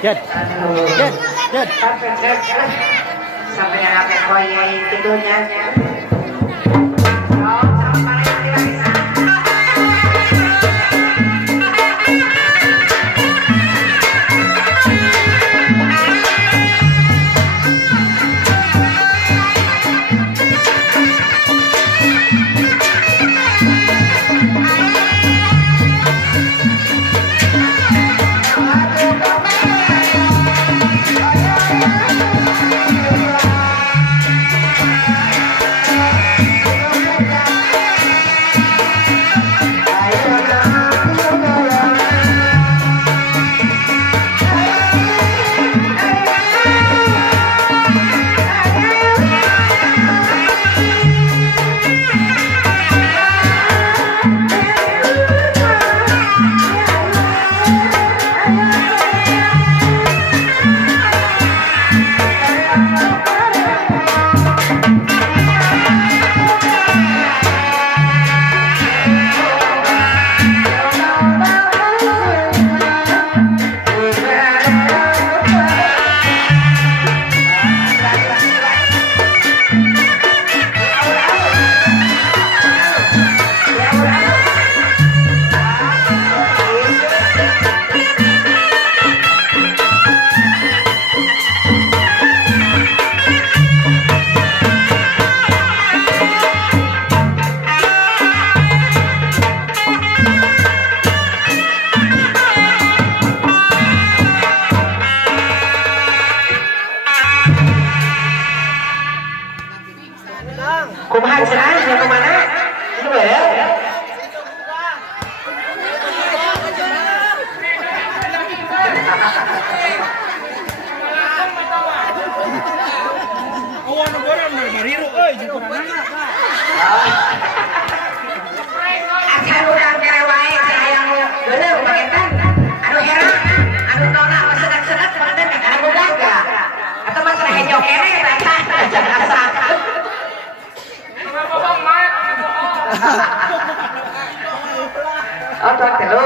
Jad, Jad. Sampai yang apa koyai tidurnya. Kumaha cenah nya kemana? Itu ya. Awan goreng bariru euy jukuranana. Acan urang kere wae hayang geuleuh paketan. Anu heran, anu tona sedek-sedek paketan anu boga. Atuh mah cenah hejo kene rata jangan asa. Oh, tuan telu.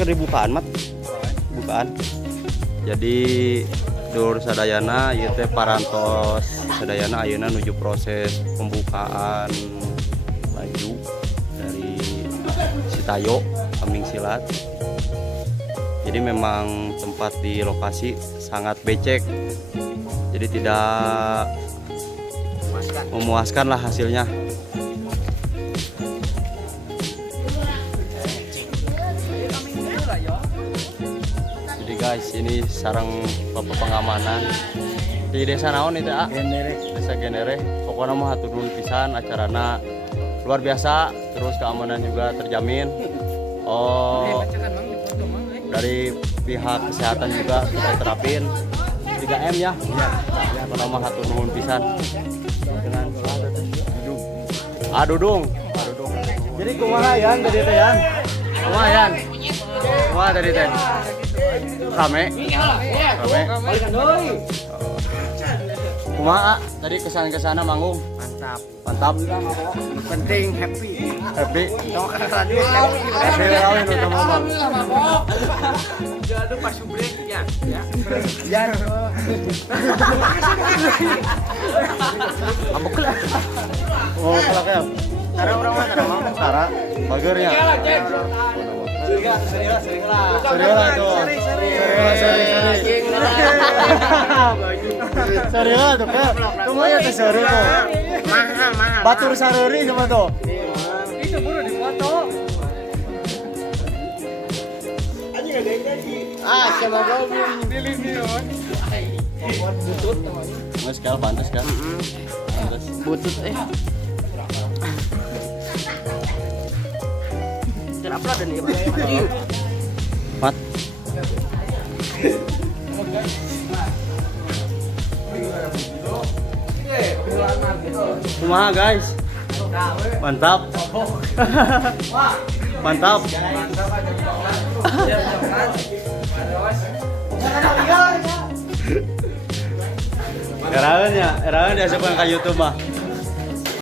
ke dibukaan mat bukaan. Jadi dur sadayana ieu teh parantos sadayana ayeuna nuju proses pembukaan baju dari Sitayo Kambing Silat. Jadi memang tempat di lokasi sangat becek. Jadi tidak memuaskan lah hasilnya. Jadi guys, ini sarang bapak pengamanan di desa naon itu ah? Desa Genere. Pokoknya mah hatur nuhun pisan, acarana luar biasa, terus keamanan juga terjamin. Oh, dari pihak kesehatan juga kita terapin 3M ya. Pokoknya mah hatur nuhun pisan. Dengan Dudung. Jadi kumaha yan dari teh yan? Kumaha yan? Kumaha dari teh? Rame. Kumaha tadi kesan-kesana manggung? Mantap. Penting happy. Happy. Happy rawin utama bang. Jangan pas break ya. Ambok lah. Oh, kelak ya. Karena orang mana mau? Tara, bagernya. Seriola tuh. Seriola tuh kan. Tumunya tuh seriola. Mahal. Batur sareri sama tuh. Itu buru di foto. Anjing ada yang jadi. Sama gua belum dilimion. Butut. Mas kal pantas kan? Pantas. Butut Kenapa ada nih? Mat. Kumaha guys? Mantap. Mantap. Erawan diasupkan ke YouTube mah.